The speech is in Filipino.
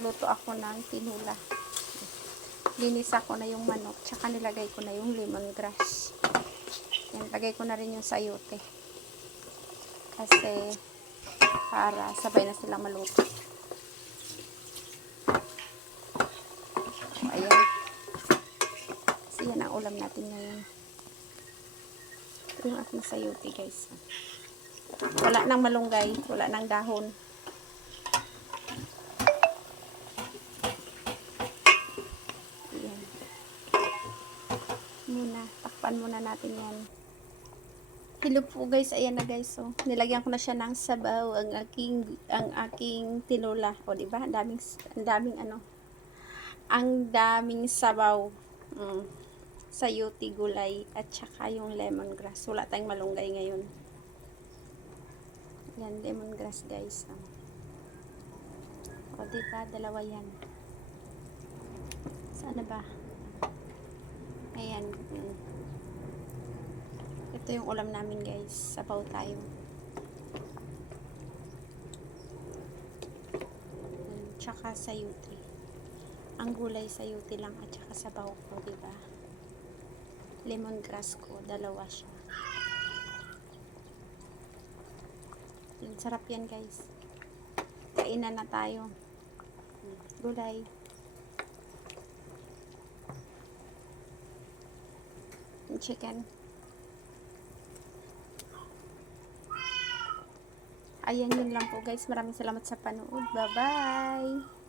Luto ako ng tinula. Linisa ko na yung manok, tsaka nilagay ko na yung lemongrass. Yan, lagay ko na rin yung sayote. Kasi, para sabay na silang maluto. So, ayan. Kasi yan ang ulam natin ngayon. Ito yung aking sayote, guys. Wala nang malunggay, wala nang dahon. Ayan. Muna, takpan muna natin yan. Hello po guys, ayan na guys. So, nilagyan ko na siya ng sabaw ang aking tinula. O di ba? Ang daming sabaw. Sayote, gulay at saka yung lemongrass. Wala tayong malunggay ngayon. Yan, lemongrass guys. O di ba? Dalawa yan. Saan ba? Ayan. Ito yung ulam namin guys. Sabaw tayo. Tsaka sayote. Ang gulay sayote lang at tsaka sabaw ko, diba? Lemongrass ko, dalawa siya. Yung sarap yan guys. Kainan na tayo. Gulay. Yung chicken. Ayan, yun lang po guys. Maraming salamat sa panood. Bye-bye!